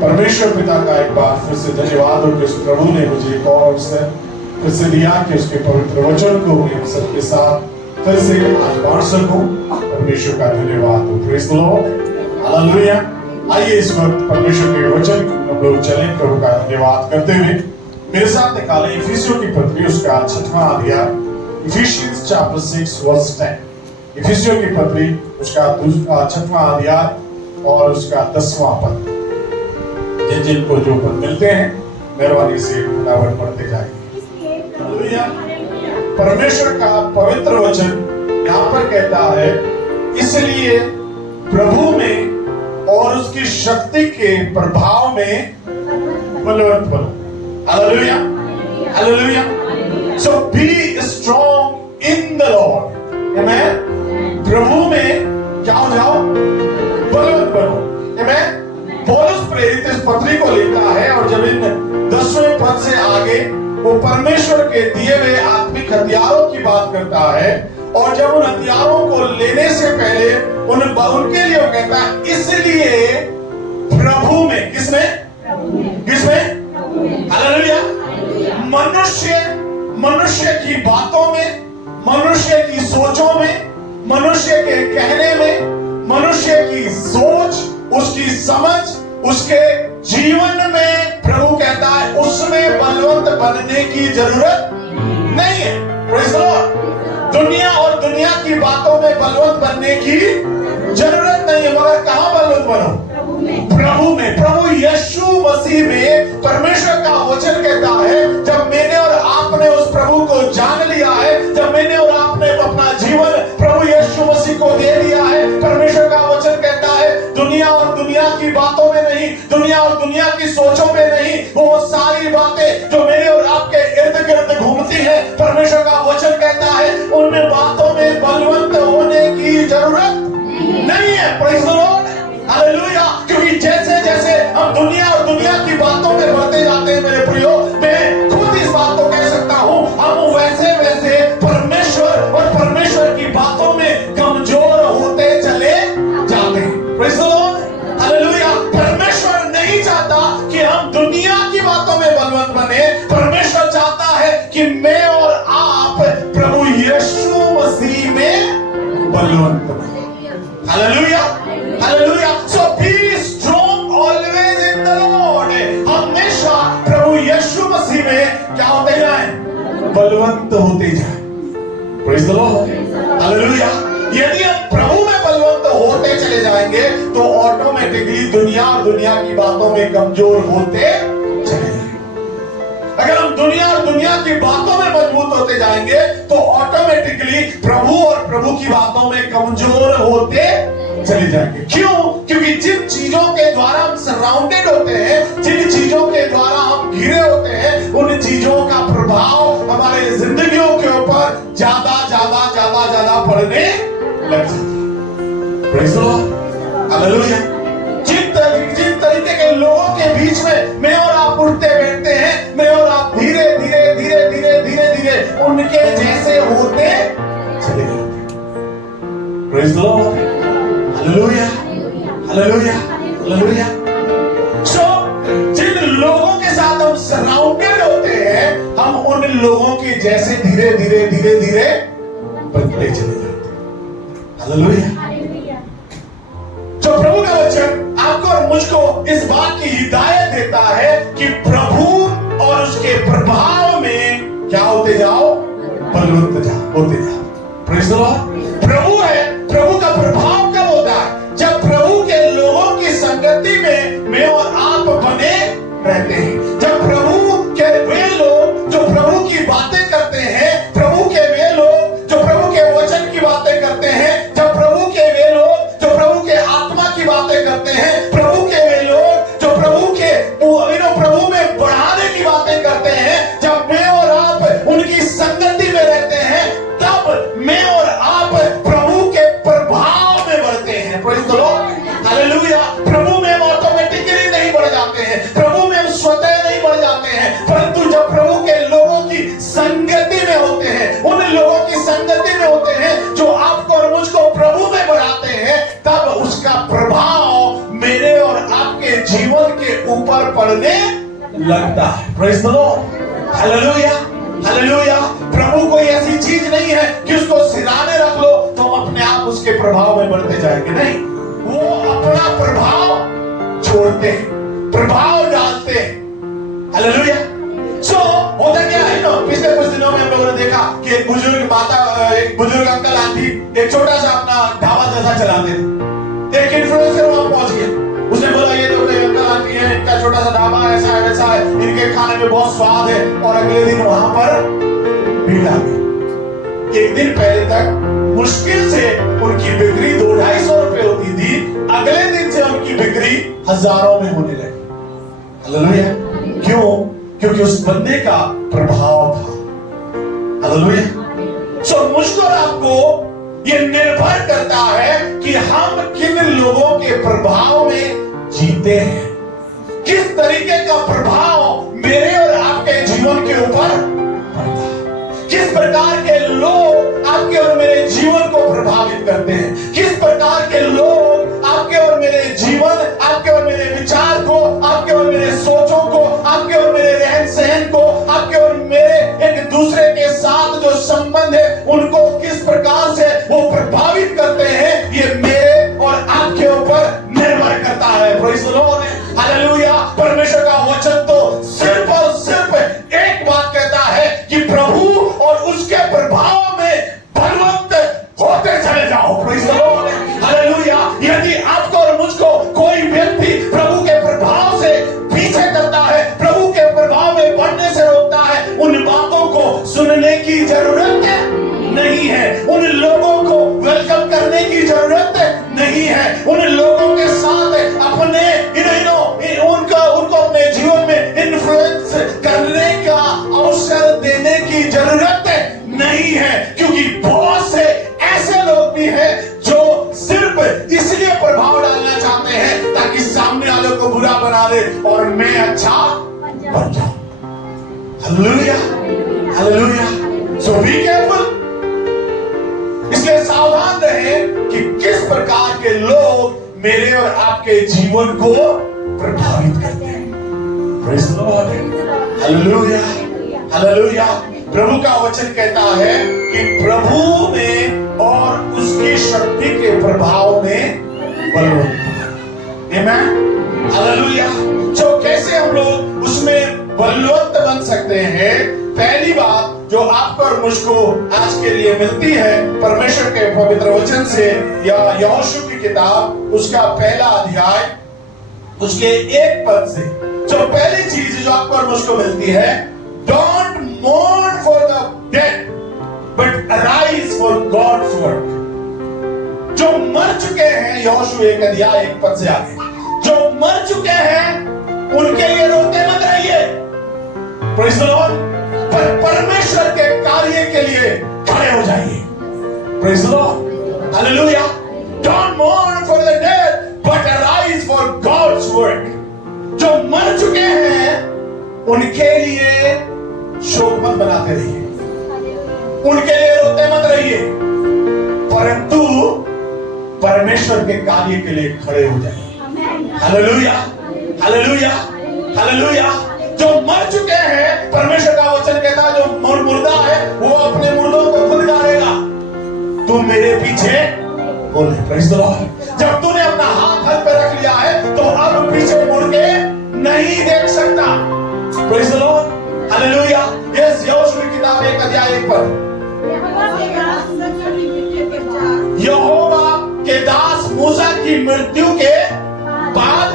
परमेश्वर पिता का एक बार फिर से धन्यवाद हो कि उस प्रभु ने मुझे एक और अवसर फिर से दिया कि उसके पवित्र वचन को मैं सबके साथ फिर से आज बांट सकूं। परमेश्वर का धन्यवाद हो। Praise the Lord, hallelujah. आइए इस वक्त परमेश्वर के वचन हम लोग चलें प्रभु का धन्यवाद करते हुए। मेरे साथ निकालें इफिसियों की पत्री उसका 6वां अध्याय, इफिशियंस चैप्टर 6 वर्स 10। इफिसियों की पत्री उसका 6वां अध्याय और उसका 10वां पद। जिनको जो पद मिलते हैं मेहरबानी से फटाफट पढ़ते जाएंगे। हालेलुया। परमेश्वर का पवित्र वचन यहाँ पर कहता है, इसलिए प्रभु में और उसकी शक्ति के प्रभाव में बलवंत बनो। Hallelujah, hallelujah. So be strong in the Lord. Amen. प्रभु में क्या हो जाओ, बलवंत बनो। Amen. पौलुस प्रेरित इस पत्री को लिखता है और जब इन 10वें पद से आगे वो परमेश्वर के दिए हुए आत्मिक हथियारों की बात करता है और जब उन हथियारों को लेने से पहले उनके लिए वो कहता है, इसलिए प्रभु में, किसमें हालेलुया। मनुष्य की बातों में, मनुष्य की सोचों में, मनुष्य के कहने में, मनुष्य की सोच, उसकी समझ, उसके जीवन में प्रभु कहता है उसमें बलवंत बनने की जरूरत नहीं है। Praise the Lord. दुनिया और दुनिया की बातों में बलवंत बनने की जरूरत नहीं है, मगर कहां बलवंत बनो? प्रभु में, प्रभु यीशु मसीह में। परमेश्वर का वचन कहता है, जब मैंने और आपने उस प्रभु को जान लिया है, जब मैंने और आपने अपना जीवन प्रभु यीशु मसीह को दे दिया है, परमेश्वर का वचन कहता है दुनिया और दुनिया की बातों में नहीं, दुनिया और दुनिया की सोचों में नहीं, वो सारी बातें जो मेरे और आपके इर्द गिर्द घूमती है, परमेश्वर का वचन कहता है उन बातों में बलवंत होने की जरूरत नहीं है। Praise the Lord, hallelujah. क्योंकि जैसे जैसे हम दुनिया और दुनिया की बातों में बढ़ते जाते हैं मेरे प्रियो, मैं खुद इस बात को कह सकता हूं, हम वैसे वैसे परमेश्वर और परमेश्वर की बातों में कमजोर होते चले जाते हैं। Praise the Lord, hallelujah. परमेश्वर नहीं चाहता कि हम दुनिया की बातों में बलवंत बने। परमेश्वर चाहता है कि मैं और आप प्रभु यीशु मसीह में बलवंत बने। Hallelujah, hallelujah. So be strong always in the Lord. हमेशा प्रभु यीशु मसीह में क्या होते जाएं? बलवंत होते जाएं। Praise the Lord. हालेलुया। यदि हम प्रभु में बलवंत होते चले जाएंगे तो ऑटोमेटिकली दुनिया और दुनिया की बातों में कमजोर होते चले जाएंगे। अगर हम दुनिया और दुनिया की बातों में मजबूत होते जाएंगे तो ऑटोमेटिकली प्रभु और प्रभु की बातों में कमजोर होते चले जाएंगे। क्यों? क्योंकि जिन चीजों के द्वारा हम सराउंडेड होते हैं, जिन चीजों के द्वारा हम घिरे होते हैं, उन चीजों का प्रभाव हमारे जिंदगियों के ऊपर ज्यादा पड़ने लग जाता है। Praise the Lord, hallelujah. जिन तरीके के लोगों के बीच में मैं और आप उठते बैठते हैं, मैं और आप धीरे धीरे उनके जैसे होते चले जाते हैं। Praise the Lord, hallelujah, hallelujah, hallelujah. So जिन लोगों के साथ हम सराउंडेड होते हैं, हम उन लोगों के जैसे धीरे धीरे बनते चले जाते हैं। हालेलुया। जो प्रभु का वचन आपको और मुझको इस बात की हिदायत देता है कि प्रभु और उसके प्रभाव में क्या होते जाओ, बलवंत होते जाओ। Praise the Lord. प्रभु है, प्रभु का प्रभाव कब होता है? जब प्रभु के लोगों की संगति में मैं और आप बने रहते हैं। जब प्रभु के वे लोग जो प्रभु की बातें करते हैं, प्रभु के वे लोग जो प्रभु के वचन की बातें करते हैं, जब प्रभु के वे लोग जो प्रभु के आत्मा की बातें करते हैं, प्रभु के वे लोग जो प्रभु में बढ़ाने की बातें करते हैं, जब मैं और आप उनकी संगति में रहते हैं, तब मैं और आप प्रभु के प्रभाव में बढ़ते हैं। Praise the Lord, hallelujah. प्रभु में हम ऑटोमेटिकली नहीं बढ़ जाते हैं, प्रभु में हम स्वतः नहीं बढ़ जाते हैं, परंतु जब प्रभु के लोगों की संगति में होते हैं, उन लोगों की संगति में होते हैं जो आपको और मुझको प्रभु में बढ़ाते हैं, तब उसका प्रभाव मेरे और आपके जीवन के ऊपर पड़ने लगता है। Praise the Lord, hallelujah, hallelujah. प्रभु कोई ऐसी चीज नहीं है कि उसको सिराने रख लो तो अपने आप उसके प्रभाव में बढ़ते जाएंगे, नहीं। वो अपना प्रभाव छोड़ते हैं, प्रभाव डालते हैं। हालेलुया। सो होता क्या है ना, पिछले कुछ दिनों में हम लोगों ने देखा कि एक बुजुर्ग अंकल आंटी एक छोटा सा अपना ढाबा जैसा चलाते थे। एक इन्फ्लुएंसर वहां पहुंच गया, उसने बोला ये देखो अंकल आंटी है, इनका छोटा सा ढाबा ऐसा है वैसा है, इनके खाने में बहुत स्वाद है। और अगले दिन वहां पर भीड़ आ गई। एक दिन पहले तक मुश्किल से उनकी बिक्री 200-250 रुपए होती थी, अगले दिन से उनकी बिक्री हजारों में होने लगी। हालेलुया। क्यों? क्योंकि उस बंदे का प्रभाव था। हालेलुया। सो मुझको और आपको ये निर्भर करता है कि हम किन लोगों के प्रभाव में जीते हैं, किस तरीके का प्रभाव मेरे और आपके जीवन के ऊपर पड़ता है, किस प्रकार के लोग आपके और मेरे जीवन को प्रभावित करते हैं, किस प्रकार के लोग आपके और मेरे जीवन, आपके और मेरे विचार को, आपके और मेरे सोचों को, आपके और मेरे रहन सहन को, आपके और मेरे एक दूसरे के साथ जो संबंध है उनको किस प्रकार से वो प्रभावित करते हैं, ये मेरे और आपके ऊपर निर्भर करता है। Praise the Lord, hallelujah. परमेश्वर का वचन तो सिर्फ और सिर्फ एक बात कहता है कि प्रभु और उसके प्रभाव में बलवंत होते चले जाओ। Praise the Lord, hallelujah. यदि आपको और मुझको कोई व्यक्ति प्रभु के प्रभाव से पीछे करता है, प्रभु के प्रभाव में बढ़ने से रोकता है, उन बातों को सुनने की जरूरत नहीं है, उन लोगों को वेलकम करने की जरूरत नहीं है, उन लोगों के साथ अपने उनको अपने जीवन में इन्फ्लुएंस करने का अवसर देने की जरूरत नहीं है। क्योंकि बहुत से ऐसे लोग भी हैं जो सिर्फ इसलिए प्रभाव डालना चाहते हैं ताकि सामने वाले को बुरा बना दे और मैं अच्छा बन जाऊं। Hallelujah, hallelujah. So be careful. इसलिए सावधान रहें कि किस प्रकार के लोग मेरे और आपके जीवन को प्रभावित करते हैं। Praise the Lord, hallelujah, hallelujah. प्रभु का वचन कहता है कि प्रभु में और उसकी शक्ति के प्रभाव में बलवंत। आमेन, हालेलुया। तो कैसे हम लोग उसमें बलवंत बन सकते हैं? पहली बात जो आपको और मुझको आज के लिए मिलती है परमेश्वर के पवित्र वचन से, या यहोशू की किताब उसका पहला अध्याय उसके 1 पद से, जो पहली चीज जो आपको और मुझको मिलती है, don't mourn for the dead but arise for God's work। जो मर चुके हैं, यहोशू 1 अध्याय 1 पद से आगे, जो मर चुके हैं उनके लिए रोते मत रहिए। Praise the Lord. पर परमेश्वर के कार्य के लिए खड़े हो जाइए। Praise the Lord, hallelujah. Don't mourn for the dead but arise for God's work। जो मर चुके हैं उनके लिए शोक मत बनाते रहिए, उनके लिए रोते मत रहिए, परंतु परमेश्वर के कार्य के लिए खड़े हो जाइए। Hallelujah, hallelujah, hallelujah. जो मर चुके हैं, परमेश्वर का वचन कहता है जो मुर्दा है वो अपने मुर्दों को खुद गाड़ेगा, तुम मेरे पीछे बोले। Praise the Lord. जब तूने अपना हाथ हल पे रख लिया है तो अब पीछे मुड़ के नहीं देख सकता। Praise the Lord, hallelujah. Yes, यहोशू की किताब 1 अध्याय 1 पद। यहोवा के दास मूसा की मृत्यु के बाद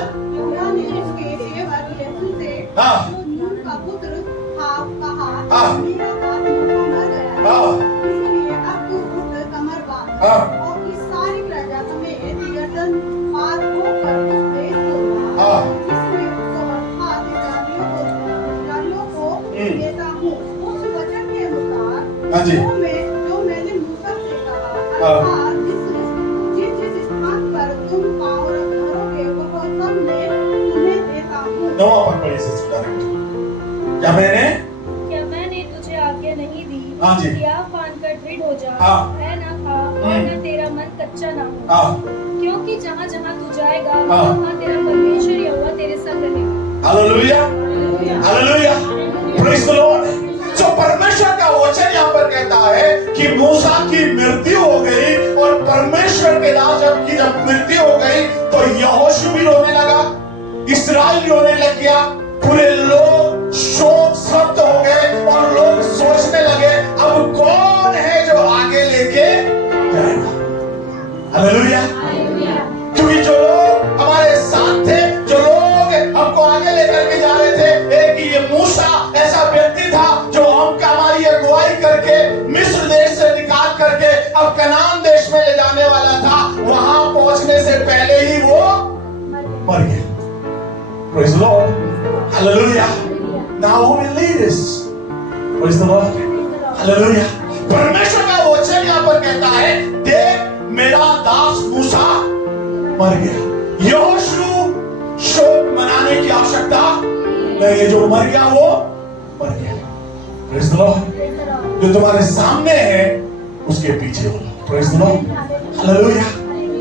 जो मैंने मूसा से कहा, जिस स्थान पर तुम पाँव रखोगे वह सब मैं तुम्हें देता हूँ। क्या मैंने तुझे आज्ञा नहीं दी? हाँ जी। क्या फान कर दृढ़ हो जा, हाँ। है ना खा और न तेरा मन कच्चा ना हो। क्योंकि जहाँ जहाँ तू जाएगा वहाँ तेरा परमेश्वर यहोवा तेरे संग रहेगा। Hallelujah, hallelujah, praise the Lord. जो परमेश्वर का वचन यहाँ पर कहता है कि मूसा की मृत्यु हो गई, और परमेश्वर के दास जब मृत्यु हो गई तो यहोशू भी रोने लगा, इस्राएल रोने लग गया, पूरे लोग शोक शब्द हो गए और लोग सोचने लगे अब कौन है जो आगे लेके जाएगा। हालेलुया, क्योंकि जो लोग हमारे साथ थे, जो लोग हमको आगे लेकर के जा रहे थे, एक ये मूसा ऐसा व्यक्ति था जो हमारी अगुवाई करके मिस्र देश से निकाल करके अब कनान देश में ले जाने वाला था। वहां पहुंचने से पहले ही वो मर गया। Praise the Lord. Hallelujah. Now who will lead us? Praise the Lord. Hallelujah. परमेश्वर का वचन यहाँ पर कहता है, देख मेरा दास मूसा मर गया। यहोशू शोक मनाने की आवश्यकता नहीं, जो मर गया वो मर गया। Praise the Lord. जो तुम्हारे सामने है उसके पीछे हो। Praise the Lord. Hallelujah.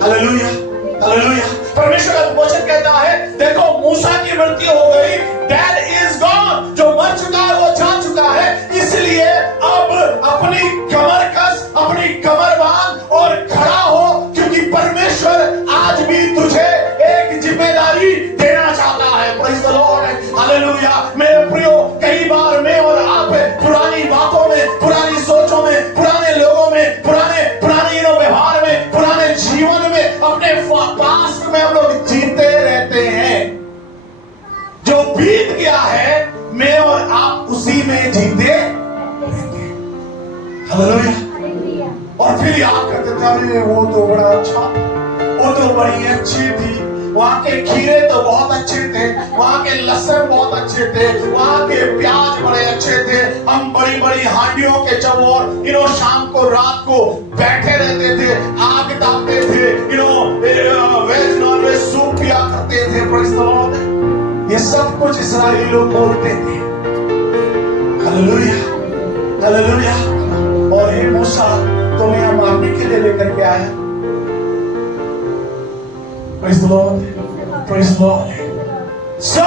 Hallelujah. Hallelujah. परमेश्वर का वचन कहता है, देखो मूसा की मृत्यु हो गई, Dad is gone, जो मर चुका है वो जा चुका है, इसलिए अब अपनी कमर कस, अपनी कमर बांध और खड़ा हो, क्योंकि परमेश्वर आज भी तुझे एक जिम्मेदारी देना चाहता है। Praise the Lord. Hallelujah. मेरे प्रियो, कई बार मैं और आप पुरानी बातों में, पुरानी सोचों में, पुराने लोगों में, पुराने व्यवहार में, पुराने जीवन में, अपने पास्ट में हम लोग जीते रहते हैं। जो बीत गया है मैं और आप उसी में जीते रहते हैं। हालेलुया। और फिर याद करते थे, अरे वो तो बड़ा अच्छा, वो तो बड़ी अच्छी थी, वहां के खीरे तो बहुत अच्छे थे, वहां के लहसुन बहुत अच्छे थे, वहां के प्याज बड़े अच्छे थे, हम बड़ी बड़ी हांडियों के चौर शाम को रात को बैठे रहते थे, आग तापते थे, वेज नॉन वेज सूप पिया करते थे। Praise the Lord. ये सब कुछ इस्राएली लोग बोलते थे। Hallelujah, hallelujah. और हे मूसा, तुम्हें यहाँ मारने के लिए लेकर के आया। Praise the Lord. Praise the Lord. So,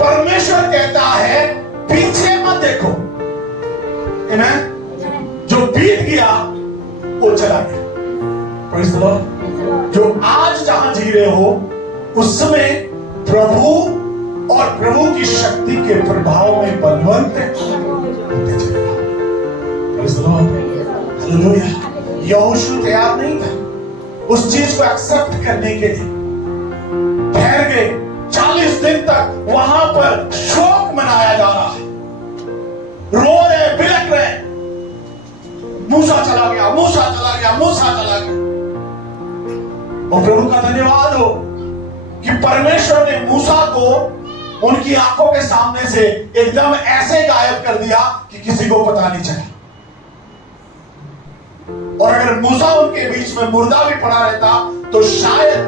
परमेश्वर कहता है पीछे मत देखो। Amen? जो बीत गया वो चला गया। Praise the Lord. जो आज जहां जी रहे हो उसमें प्रभु और प्रभु की शक्ति के प्रभाव में बलवंत होते चले। Praise the Lord. Hallelujah. यहोशू तैयार नहीं था उस चीज को एक्सेप्ट करने के लिए। ठहर गए, 40 दिन तक वहां पर शोक मनाया जा रहा है, रो रहे, बिलख रहे, मूसा चला गया, मूसा चला गया, मूसा चला गया। और प्रभु का धन्यवाद हो कि परमेश्वर ने मूसा को उनकी आंखों के सामने से एकदम ऐसे गायब कर दिया कि किसी को पता नहीं चला। और अगर मूसा उनके बीच में मुर्दा भी पड़ा रहता तो शायद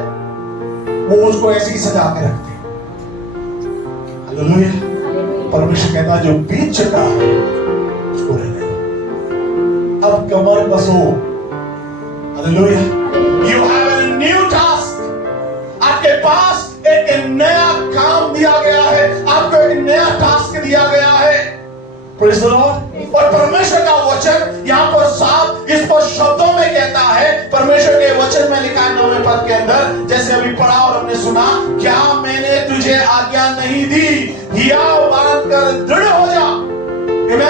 वो उसको ऐसे ही सजा के रखते। हालेलुया। परमेश्वर कहता जो बीत चुका है उसको रहने दो, अब कमर बसो। Hallelujah. You have a new task. आपके पास एक नया काम दिया गया है, आपको एक नया टास्क दिया गया है। Praise the Lord. और परमेश्वर का वचन यहाँ पर साफ इस पर शब्दों में कहता है, परमेश्वर के वचन में लिखा है 9वें पद के अंदर, जैसे अभी पढ़ा और हमने सुना, क्या मैंने तुझे आज्ञा नहीं दी, हियाव बांधकर दृढ़ हो जा। आमीन।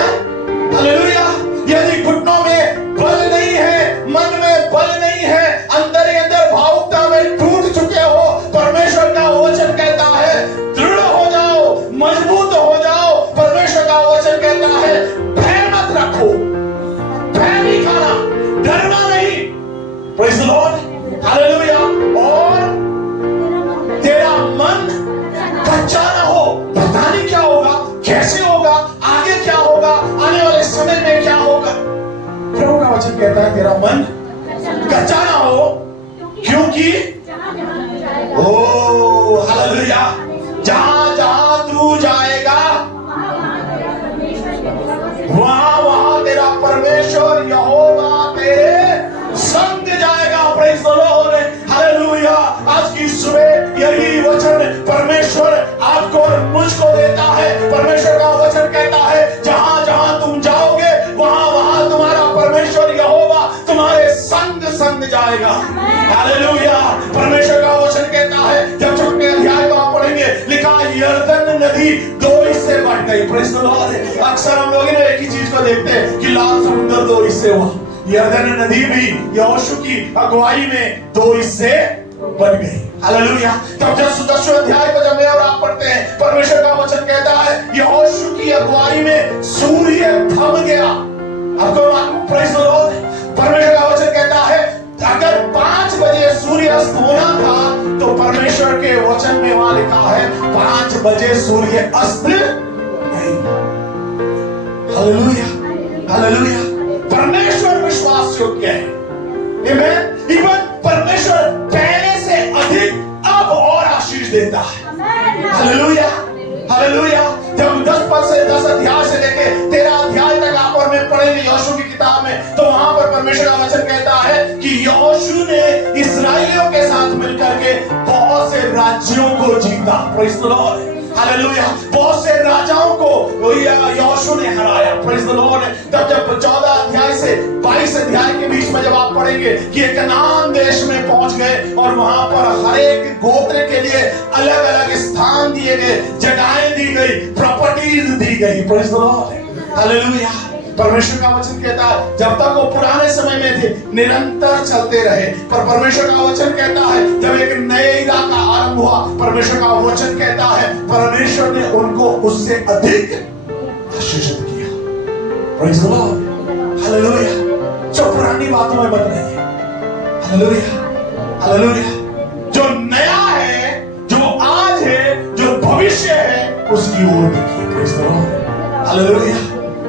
हालेलुया। यदि घुटनों में बल नहीं है, मन में बल नहीं है, अंदर ही अंदर भावुकता में टूट चुके हो, परमेश्वर का वचन कहता है दृढ़ हो जाओ, मजबूत हो जाओ। परमेश्वर का वचन कहता है भय मत रखो, भय नहीं खाना, डरना नहीं। Praise the Lord. हालेलुया। और तेरा मन कच्चा ना हो, पता नहीं क्या होगा, कैसे होगा, आगे क्या होगा, आने वाले समय में क्या होगा। प्रभु का वचन कहता है तेरा मन कच्चा ना हो, क्योंकि ओ हालेलुया, जहां जहां तू जाएगा वहां वहां तेरा परमेश्वर यहोवा तेरे संग जाएगा। Praise the Lord. हालेलुया। आज की सुबह यही वचन परमेश्वर आपको गई। Praise the Lord. अक्सर हम लोग एक ही चीज को देखते हैं कि लाल समुद्र 2 हिस्से हुआ, यरदन नदी भी यहोशू की अगुवाई में 2 हिस्से बन गई। हालेलुया। तब जब 10वें अध्याय को जब मैं और आप पढ़ते हैं, परमेश्वर का वचन कहता है यहोशू की अगुवाई में सूर्य थम गया। आपको मालूम, प्रेज़ द लॉर्ड, परमेश्वर का वचन कहता है अगर 5 बजे सूर्य अस्त होना था तो परमेश्वर के वचन में वहां लिखा है 5 बजे सूर्य अस्त नहीं। Hallelujah, hallelujah. परमेश्वर विश्वास योग्य है। आमेन। इवन परमेश्वर पहले से अधिक अब और आशीष देता है। Hallelujah, hallelujah. जब 10 पद से 10 अध्याय से लेके 13 अध्याय तक आप और मैं पढ़ेंगे यहोशू की किताब में, तो वहां पर परमेश्वर का वचन कहता है कि यहोशू ने इस्राएलियों के साथ मिलकर के बहुत से राज्यों को जीता। Praise the Lord. हालेलुया। बहुत से राजाओं को यहोशू ने हराया। Praise the Lord. तब जब 14 अध्याय से 22 अध्याय के बीच में जब आप पढ़ेंगे कि कनान देश में पहुंच गए और वहां पर हर एक गोत्र के लिए अलग अलग स्थान दिए गए, जगहें दी गई, प्रॉपर्टीज दी गई। Praise the Lord. हालेलुया। परमेश्वर का वचन कहता है जब तक वो पुराने समय में थे निरंतर चलते रहे, पर परमेश्वर का वचन कहता है जब एक नए इरा का आरंभ हुआ, परमेश्वर का वचन कहता है परमेश्वर ने उनको उससे अधिक आशीषित किया। Praise the Lord. हालेलुया। जो पुरानी बातों में मत रहिए। Hallelujah, hallelujah. जो नया है, जो आज है, जो भविष्य है, उसकी ओर देखिए। Praise the Lord. Hallelujah,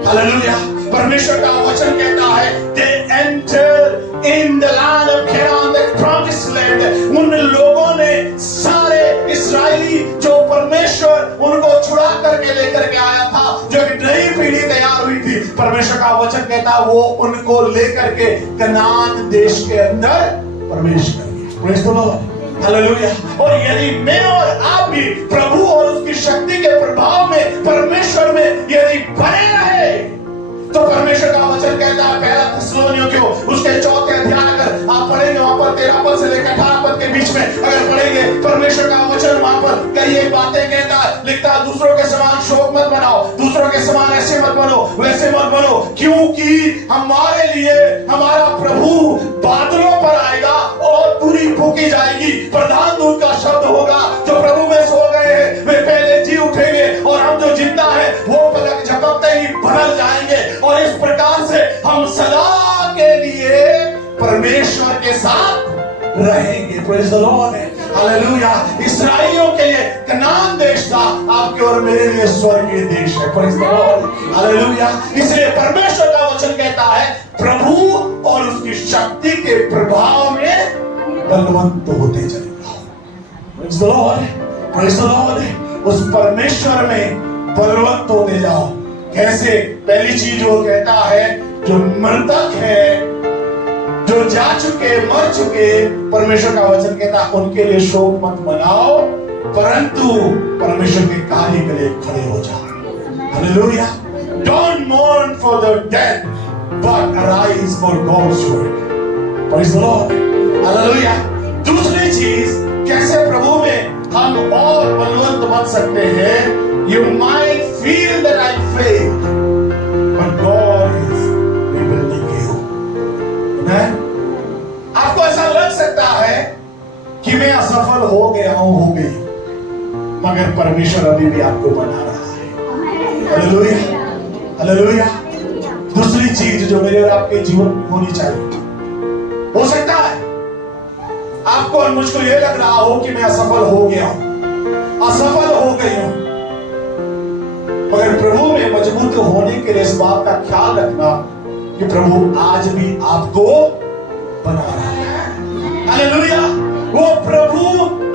hallelujah. परमेश्वर का वचन कहता है they entered in the land of Canaan, the promised land। उन लोगों ने सारे इस्राएली जो परमेश्वर उनको छुड़ा करके लेकर के आया था, जो एक नई पीढ़ी तैयार हुई थी, परमेश्वर का वचन कहता है वो उनको लेकर के कनान देश के अंदर प्रवेश कर गया। Praise the Lord. हालेलुया। और यदि मैं और आप भी प्रभु और उसकी शक्ति के प्रभाव में परमेश्वर में यदि बने रहे तो परमेश्वर का वचन कहता है पहला थिस्सलुनीकियों उसके 4थे अध्याय अगर आप पढ़ेंगे वहां पर 13 पद से लेकर 18 पद के बीच में अगर पढ़ेंगे परमेश्वर का वचन वहां पर कई एक बातें कहता है, लिखता है दूसरों के समान शोक मत बनाओ, दूसरों के समान ऐसे मत बनो, वैसे मत बनो, क्योंकि हमारे लिए हमारा प्रभु बादलों पर आएगा और पूरी फूकी जाएगी, प्रधान दूत का शब्द होगा, जो प्रभु में सो गए हैं वे पहले जी उठेंगे और हम जो जिंदा है वो पलक झपकते ही बदल जाएंगे और इस प्रकार से हम सदा के लिए परमेश्वर के साथ रहेंगे। Praise the Lord. हालेलुया। इस्राएलियों के लिए कनान देश था, आपके और मेरे लिए स्वर्गीय देश है। Praise the Lord. हालेलुया। इसलिए परमेश्वर का वचन कहता है प्रभु और उसकी शक्ति के प्रभाव में बलवंत होते चले जाओ। Praise the Lord. Praise the Lord. उस परमेश्वर में बलवंत होते जाओ। कैसे? पहली चीज वो कहता है जो मृतक है, जो जा चुके, मर चुके, परमेश्वर का वचन कहता है उनके लिए शोक मत मनाओ, परंतु परमेश्वर के कार्य के लिए खड़े हो जाओ। Hallelujah. Don't mourn for the dead, but arise for God's work. Praise the Lord. Hallelujah. दूसरी चीज कैसे प्रभु में हम और बलवंत बन सकते हैं? You might feel that I failed, but God is rebuilding you. Amen? आपको ऐसा लग सकता है कि मैं असफल हो गया हूं, हो गई, मगर परमेश्वर अभी भी आपको बना रहा है। Hallelujah, hallelujah. दूसरी चीज जो मेरे और आपके जीवन में होनी चाहिए, हो सकता है आपको और मुझको यह लग रहा हो कि मैं असफल हो गया हूं, असफल हो गई हूं, मगर प्रभु में मजबूत होने के लिए इस बात का ख्याल रखना कि प्रभु आज भी आपको बना रहा है। हालेलुया। वो प्रभु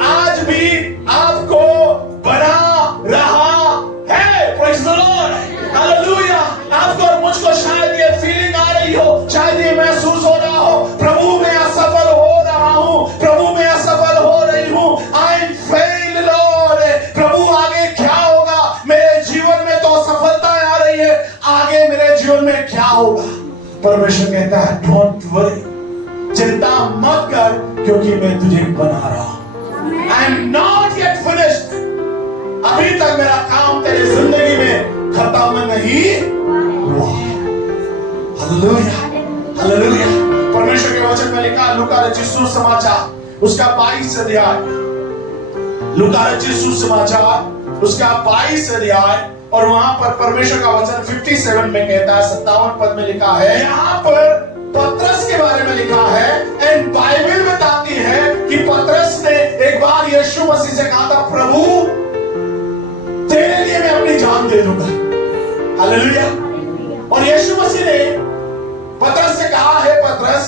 आज भी आपको बना रहा है। Praise the Lord. हालेलुया। आपको और मुझको शायद ये फीलिंग आ रही हो, शायद ये महसूस हो रहा हो प्रभु में असफल हो रहा हूं, प्रभु में असफल हो रही हूं, आई एम फेल लॉर्ड। प्रभु आगे क्या होगा? मेरे जीवन में तो सफलताएं आ रही है, आगे मेरे जीवन में क्या होगा? परमेश्वर कहता है डोंट वरी, चिंता मत कर, क्योंकि मैं तुझे बना रहा हूं। I am not yet finished. अभी तक मेरा काम तेरी जिंदगी में खत्म नहीं हुआ। Hallelujah, hallelujah. परमेश्वर के वचन में लिखा लूका रचित सुसमाचार उसका 22 अध्याय, लूका रचित सुसमाचार उसका 22 अध्याय, और वहां पर परमेश्वर का वचन 57 में कहता है, 57 पद में लिखा है, यहाँ पर पतरस के बारे में लिखा है। एंड बाइबल बताती है कि पतरस ने एक बार यीशु मसीह से कहा था, प्रभु तेरे लिए मैं अपनी जान दे दूंगा। हालेलुया। और यीशु मसीह ने पतरस से कहा है, पतरस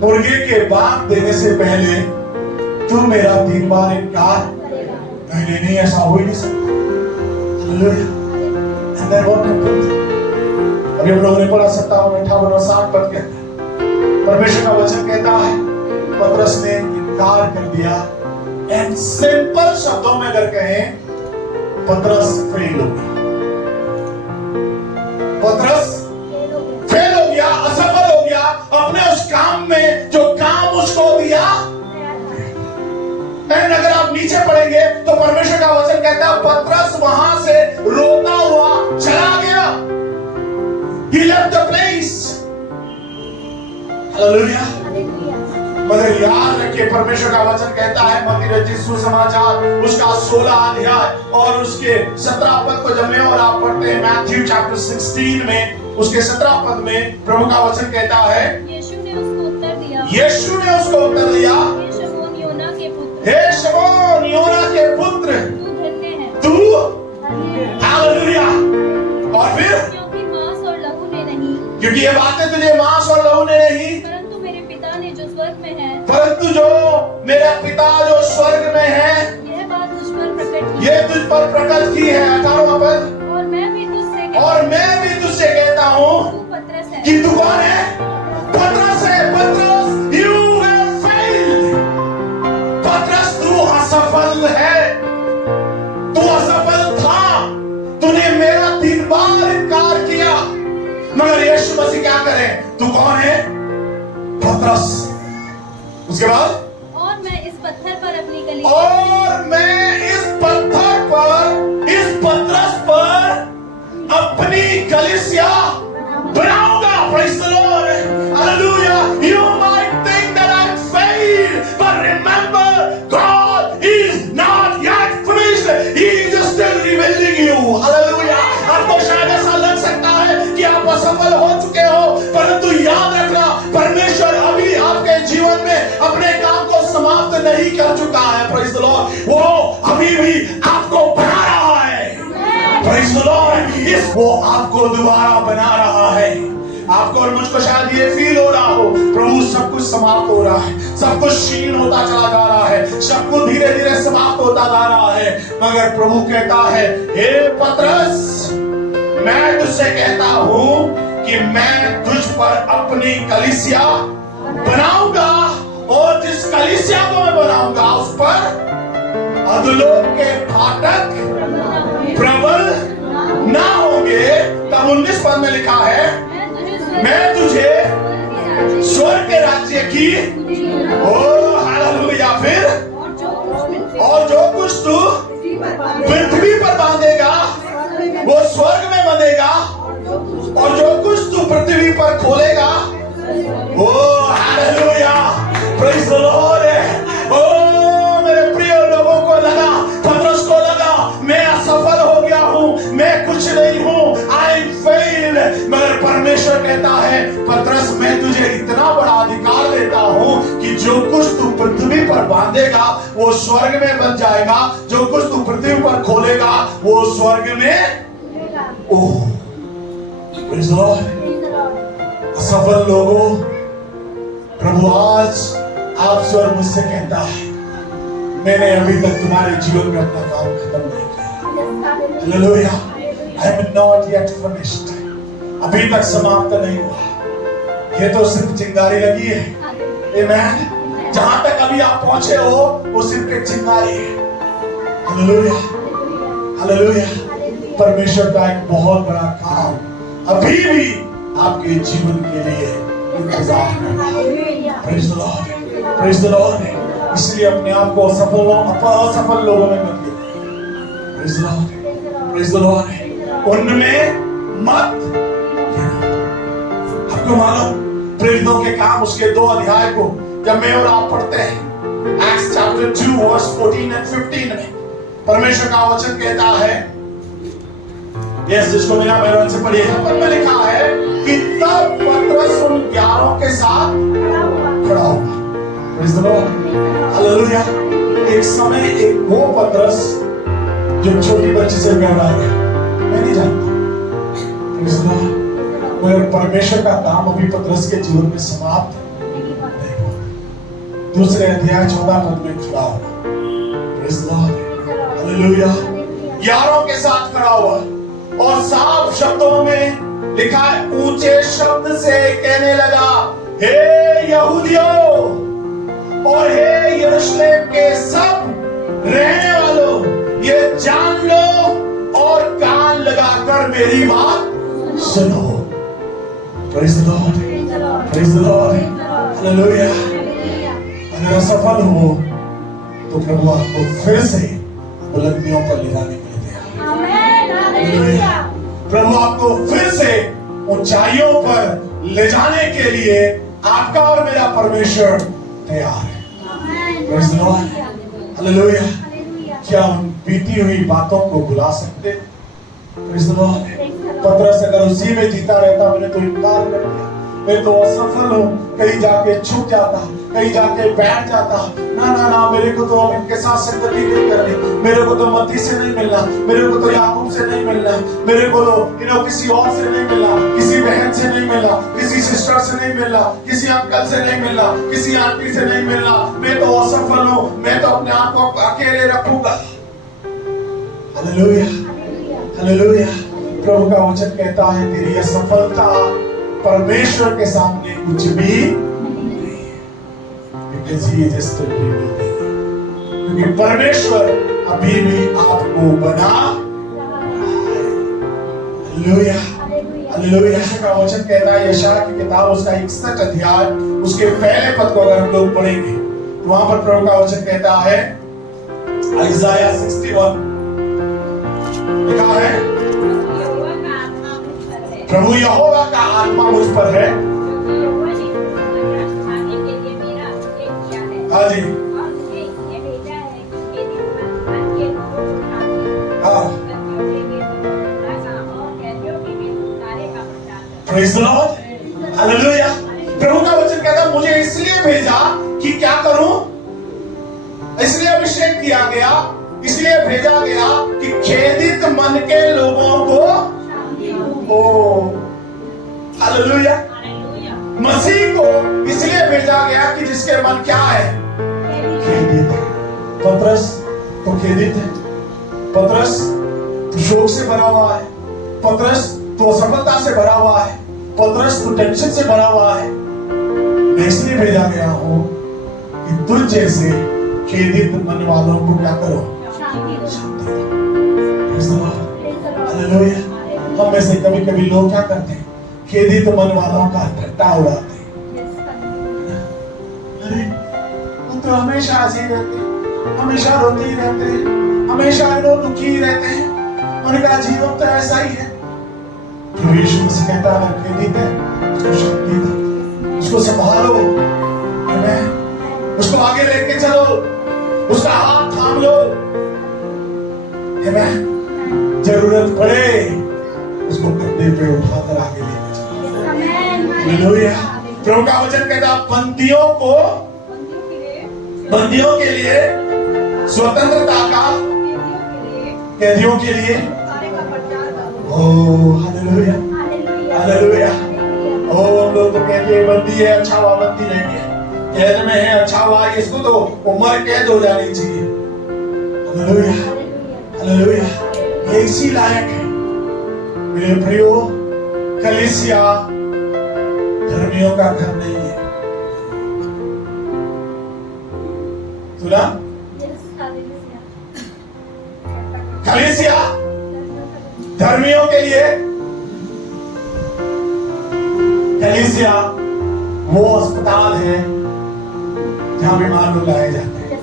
मुर्गे के बाग देने से पहले तू मेरा 3 बार इनकार नहीं, ऐसा हो ही नहीं सकता। अभी हम लोगों ने पढ़ा 57, 58 और 60 पद के परमेश्वर का वचन कहता है पतरस ने इनकार कर दिया। एंड सिंपल शब्दों में अगर कहें, पतरस फेल हो गया, पतरस फेल हो गया, असफल हो गया अपने उस काम में जो काम उसको दिया। एंड अगर आप नीचे पढ़ेंगे तो परमेश्वर का वचन कहता है पतरस वहां से रोता हुआ चला गया। He left the place. Hallelujah. मगर याद रखिए परमेश्वर का वचन कहता है मत्ती रचित सुसमाचार उसका 16 अध्याय और उसके 17 पद को जब मैं और आप पढ़ते हैं मैथ्यू चैप्टर 16 में उसके 17 पद में प्रभु का वचन कहता है, यीशु ने उसको उत्तर दिया, यीशु ने उसको उत्तर दिया, हे शमौन योना के पुत्र, हे शमौन योना के पुत्र, तू धन्य है, तू धन्य है, हालेलुया। और फिर क्योंकि मांस और लहू ने नहीं, क्योंकि ये बातें तुझे मांस और लहू ने नहीं, परंतु मेरे पिता ने जो स्वर्ग में है, परंतु जो मेरा पिता जो स्वर्ग में है यह बात तुझ पर प्रकट की, ये तुझ पर प्रकट की है। 18वां पद, और मैं भी तुझसे कहता हूँ तू पतरस है, कि तू कौन है? पतरस है। पतरस, you have failed। पतरस तू असफल है, तू असफल था, तूने मेरा 3 बार इनकार किया। मगर यीशु मसीह क्या करे? तू कौन है? पतरस। उसके बाद और मैं इस पत्थर पर अपनी गली, और मैं इस पत्थर पर, इस पतरस पर अपनी कलीसिया बनाऊंगा। Praise the Lord, hallelujah। You might think that I failed, but remember God is not yet finished, He is still rebuilding you। Hallelujah। आपको शायद ऐसा लग सकता है कि आप असफल हो चुके हो, परंतु याद रखना परमेश्वर अभी आपके जीवन में अपने काम को समाप्त नहीं कर चुका है। Praise the Lord। वो अभी भी आपको बना रहा है। Praise the Lord। वो आपको दोबारा बना रहा है। आपको और मुझको शायद ये फील हो रहा हो, प्रभु सब कुछ समाप्त हो रहा है, सब कुछ क्षीण होता चला जा रहा है, सब कुछ धीरे धीरे समाप्त होता जा रहा है। मगर प्रभु कहता है, हे पतरस, मैं तुझसे कहता हूं कि मैं तुझ पर अपनी कलीसिया बनाऊंगा, और जिस कलीसिया को मैं बनाऊंगा उस पर अधोलोक के फाटक प्रबल ना होंगे। तब 19 पद में लिखा है, मैं तुझे स्वर्ग के राज्य की, ओ हालेलुया। फिर और जो कुछ तू पृथ्वी पर बांधेगा वो स्वर्ग में बंधेगा, और जो कुछ तू पृथ्वी पर खोलेगा, ओ हालेलुया। Praise the Lord. ओ मेरे प्रिय लोगों को लगा, पतरस को लगा मैं असफल हो गया हूं, मैं कुछ नहीं हूं, आई फेल। मगर परमेश्वर कहता है, पतरस मैं तुझे इतना बड़ा अधिकार देता हूं कि जो कुछ तू पृथ्वी पर बांधेगा वो स्वर्ग में बन जाएगा, जो कुछ तू पृथ्वी पर खोलेगा वो स्वर्ग में। ओह प्रेज़ द लॉर्ड। असफल लोगों, प्रभु आज आपसे और मुझसे कहता है, मैंने अभी तक तुम्हारे जीवन में अपना काम खत्म नहीं किया। Hallelujah. I am not yet finished। अभी तक समाप्त नहीं हुआ, ये तो सिर्फ चिंगारी लगी है। आमेन। जहां तक अभी आप पहुंचे हो वो सिर्फ एक चिंगारी है। Hallelujah, hallelujah. परमेश्वर का एक बहुत बड़ा काम अभी भी आपके जीवन के लिए इंतजार कर रहा है। Praise the Lord, praise the Lord. इसलिए अपने आप को असफल लोगों में मत लीजिए। Praise the Lord, Praise the Lord. उनमें मत गिरो। आपको मालूम प्रेरितों के काम उसके 2 अध्याय को जब मैं और आप पढ़ते हैं Acts chapter 2 verse 14 and 15 में परमेश्वर का वचन कहता है, यस जिसको मेरा मेरे से पढ़िए, यहाँ पर में लिखा है कि तब पतरस उन 11 के साथ खड़ा हुआ। Praise the Lord. हालेलुया। एक समय एक वो पतरस जो छोटी बच्ची से घबरा गया, मैं नहीं जानता। Praise the Lord. मगर परमेश्वर का काम अभी पतरस के जीवन में समाप्त नहीं हुआ। दूसरे अध्याय 14 पद में खड़ा हुआ। Praise the Lord. हालेलुया। 11 के साथ खड़ा हुआ और साफ शब्दों में लिखा है, ऊंचे शब्द से कहने लगा, हे यहूदियों और हे यरूशलेम के सब रहने वालों, ये जान लो और कान लगाकर मेरी बात सुनो। Praise the Lord. Praise the Lord. Hallelujah. अगर असफल हो तो प्रभु आपको फिर से बुलंदियों पर ले जाने के लिए तैयार है। प्रभु आपको फिर से ऊंचाइयों पर ले जाने के लिए आपका और मेरा परमेश्वर तैयार है। Praise the Lord. Hallelujah. क्या हम बीती हुई बातों को भुला सकते? Praise the Lord. पतरस अगर उसी में जीता रहता, मैंने तो इनकार कर दिया, मैं तो असफल हूँ, कहीं जाके छुप जाता, कहीं जाके बैठ जाता, ना ना ना, मेरे को तो अब इनके साथ संगति नहीं करनी, मेरे को तो मत्ती से नहीं मिलना, मेरे को तो याकूब से नहीं मिलना, मेरे को तो किसी और से नहीं मिलना, किसी बहन से नहीं मिलना, किसी सिस्टर से नहीं मिलना, किसी अंकल से नहीं मिलना, किसी आंटी से नहीं मिलना, मैं तो असफल हूँ, मैं तो अपने आप को अकेले रखूंगा। Hallelujah, hallelujah. प्रभु का वचन कहता है, तेरी असफलता परमेश्वर के सामने कुछ भी नहीं है, क्योंकि परमेश्वर अभी भी आपको बना। Hallelujah, hallelujah. का वचन कहता है, यशायाह की किताब उसका 61 अध्याय उसके पहले पद को अगर हम लोग पढ़ेंगे तो वहां पर प्रभु का वचन कहता है, आइज़ाया 61 लिखा है, प्रभु यहोवा का आत्मा मुझ पर है। हाँ जी, हाँ। Praise the Lord. Hallelujah. प्रभु का वचन कहता है, मुझे इसलिए भेजा कि क्या करूं? इसलिए अभिषेक किया गया, इसलिए भेजा गया कि खेदित मन के लोगों को, हालेलुया, मसीह को इसलिए भेजा गया कि जिसके मन क्या है? खेदित है। पतरस तो खेदित है, पतरस तो शोक से भरा हुआ है, पतरस तो असफलता से भरा हुआ है, पतरस तो टेंशन से भरा हुआ है। मैं इसलिए भेजा गया हूं कि तुझ जैसे खेदित मन वालों को क्या करो? शांति दो। हालेलुया। हम में से कभी कभी लोग क्या करते हैं? खेदित मन वालों का ठट्टा उड़ाते हैं। अरे वो तो हमेशा हंसी रहते हैं, हमेशा रोते ही रहते हैं, हमेशा दुखी ही रहते हैं, उनका जीवन तो ऐसा ही है। प्रभु यीशु मसीह कहता है, अगर खेदित है उसको शांति दो, उसको संभालो, उसको आगे लेके चलो, उसका हाथ थाम लो, जरूरत पड़े उसको कंधे पे उठाकर आगे लेके चलो। हालेलुया। प्रभु का वचन कहता है, बंदियों के लिए स्वतंत्रता का, कैदियों के लिए, ओह हालेलुया, हालेलुया। ओह हम लोग तो कहते हैं बंदी है, अच्छा हुआ बंदी नहीं है, कैद में है, अच्छा हुआ, इसको तो उम्र कैद हो जानी चाहिए। Hallelujah, hallelujah. ये इसी लायक है। मेरे प्रियो, कलीसिया धर्मियों का घर नहीं है। सुना? कलीसिया धर्मियों के लिए, कलीसिया वो अस्पताल है जहां बीमार लोग लाए जाते हैं।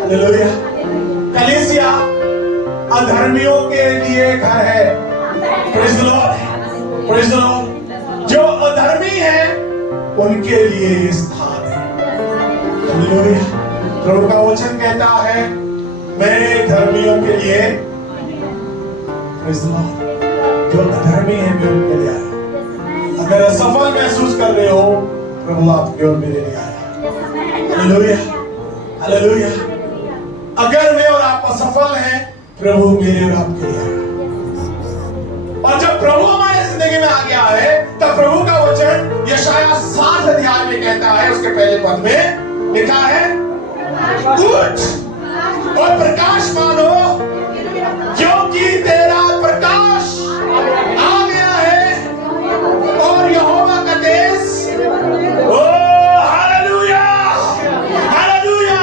हालेलुया। कलीसिया अधर्मियों के लिए घर है। Praise the Lord, praise the Lord. जो अधर्मी है उनके लिए ये स्थान है। हालेलुया। प्रभु का वचन कहता है मैं धर्मियों के लिए, प्रेज़ द लॉर्ड, जो अधर्मी है मैं उनके लिए आया। अगर असफल महसूस कर रहे हो, प्रभु आपके और मेरे लिए आया। Hallelujah, hallelujah. अगर मैं और आप असफल हैं, प्रभु मेरे और आपके लिए आया। और जब प्रभु हमारे जिंदगी में आ गया है, तब प्रभु का वचन यशाया 7 अध्याय में कहता है, उसके पहले पद में लिखा है उठ और प्रकाशमान हो, क्योंकि तेरा प्रकाश आ गया है और यहोवा का देश, ओ हालेलुया, हालेलुया।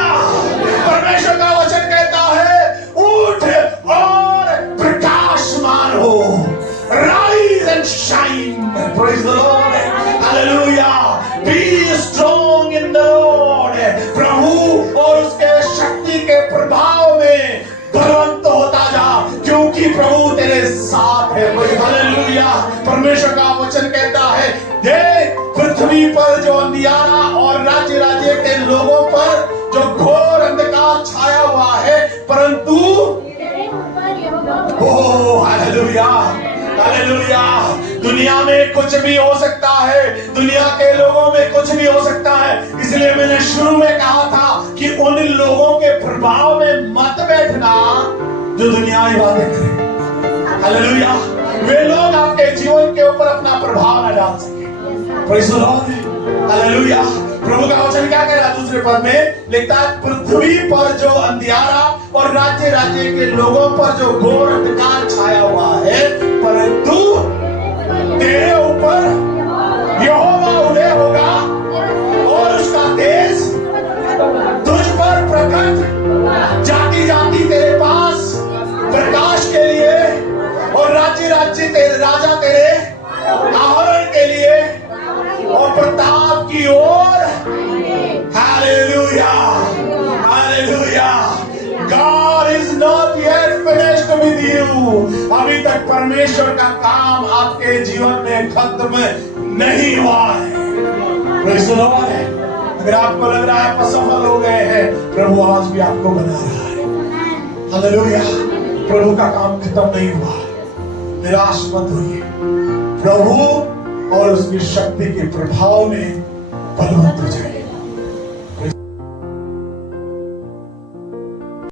परमेश्वर का वचन कहता है उठ और प्रकाशमान हो, rise and shine, praise the Lord, hallelujah. Be strong in the Lord, प्रभु और उसके शक्ति के प्रभाव में बलवंत होता जा, क्योंकि प्रभु तेरे साथ है। हालेलुया। परमेश्वर का वचन कहता है देख पृथ्वी पर जो अंधियारा और राज्य राज्य के लोगों पर जो घोर अंधकार छाया हुआ है, परंतु ओ हालेलुया, हालेलुया। दुनिया में कुछ भी हो सकता है, दुनिया के लोगों में कुछ भी हो सकता है। इसलिए मैंने शुरू में कहा था कि उन लोगों के प्रभाव में मत बैठना जो दुनियावी बातें करें। हालेलुया। वे लोग आपके जीवन के ऊपर अपना प्रभाव न डाल सके। Praise the Lord, hallelujah. प्रभु का वचन क्या कह रहा है? दूसरे पद में लिखता है पृथ्वी पर जो अंधियारा और राज्य राज्य के लोगों पर जो घोर अंधकार छाया हुआ है, परंतु तेरे ऊपर यहोवा उदय होगा और उसका तेज तुझ पर प्रकट, जाति जाति तेरे पास प्रकाश के लिए और राज्य राज्य तेरे राजा तेरे आहरण के लिए और प्रताप की ओर। Hallelujah, hallelujah. God is not yet finished with you. अभी तक परमेश्वर का काम आपके जीवन में खत्म नहीं हुआ है। Praise the Lord। अगर आपको लग रहा है आप असफल हो गए हैं, प्रभु आज भी आपको बना रहा है। हालेलुया। प्रभु का काम खत्म नहीं हुआ, निराश मत होइए। प्रभु और उसकी शक्ति के प्रभाव में बलवंत हो जाए।